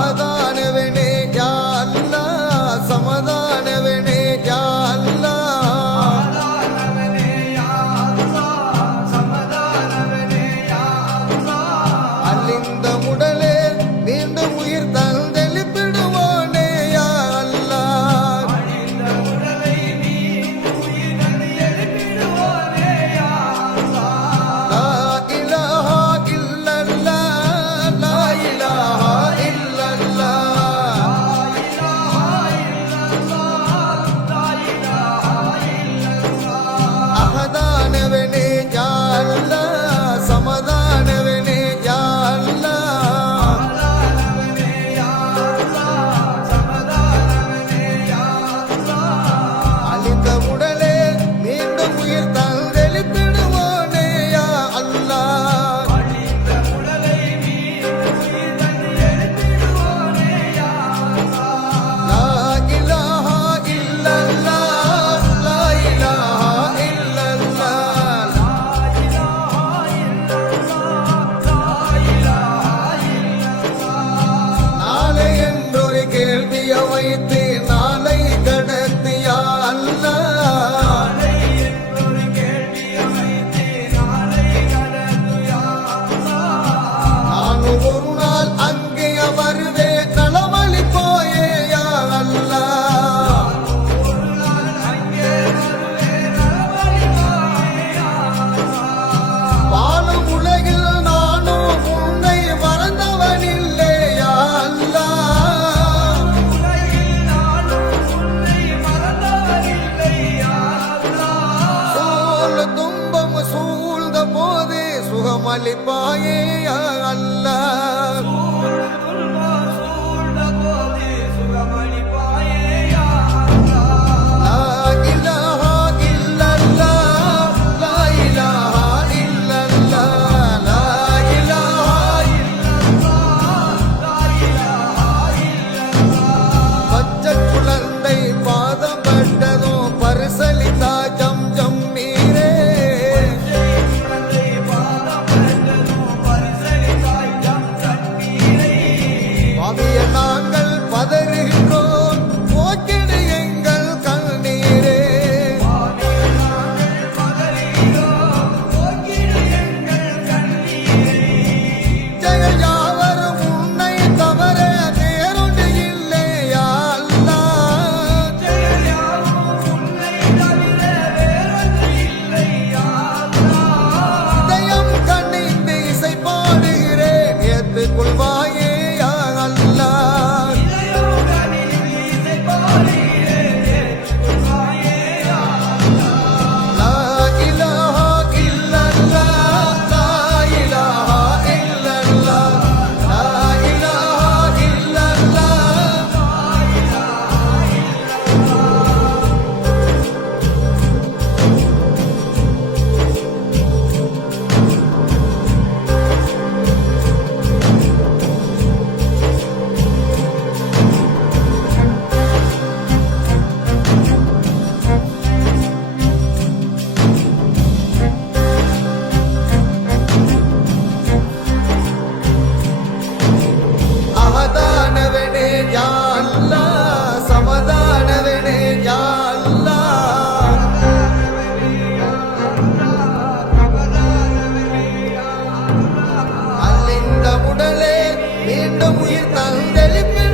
அகதானவனே யா அல்லாஹ், சமதானவனே யா அல்லாஹ், அழிந்த உடலே மீண்டும் உயிர் தந்தெழுப்பிடுவானே யா அல்லாஹ், லா இலாஹா இல்லல்லாஹ், லா இலாஹா இல்லல்லாஹ், அகதானவனே யா அல்லாஹ், சமதானவனே யா அல்லாஹ், அழிந்த உடலே மீண்டும் உயிர் தந்தெழுப்பிடுவானே யா அல்லாஹ், லா இலாஹா இல்லல்லாஹ், லா இலாஹா இல்லல்லாஹ், நாளை என்றொரு கேள்வியை வைத்து நாளை கடத்தியா அல்லாஹ், நானும் ஒரு நாள் அங்கே வருவேன் நலமளிப்போயே யா அல்லாஹ், வாழும் உலகில் நானும் உன்னை மறந்தவனில்லை யா அல்லாஹ், சோல் துன்பம் சூழ்ந்த போது சுகமளிப்பாயே யா அல்லாஹ், லா இலாஹா இல்லல்லாஹ், லா இலாஹா இல்லல்லாஹ், லா இலாஹா பச்சை குழந்தை பாதம் பட்டதும் பரிசலித்தா ஜம் ஜம் நீரே, பாவிய நாங்கள் பதறுகின்றோம் போக்கிடு எங்கள் கண்ணீரே, ஜெயாவரும் உன்னை தவிர வேறொன்று இல்லை யா அல்லாஹ், இதயம் கண்ணிந்து இசை பாடுகிறேன் ஏற்றுக்கொள்வாயே யா அல்லாஹ், லா இலாஹா இல்லல்லாஹ், லா இலாஹா இல்லல்லாஹ், லா இலாஹா இல்லல்லாஹ், அகதானவனே யா அல்லாஹ், சமதானவனே யா அல்லாஹ், அழிந்த உடலே மீண்டும் உயிர் தந்தெழுப்பி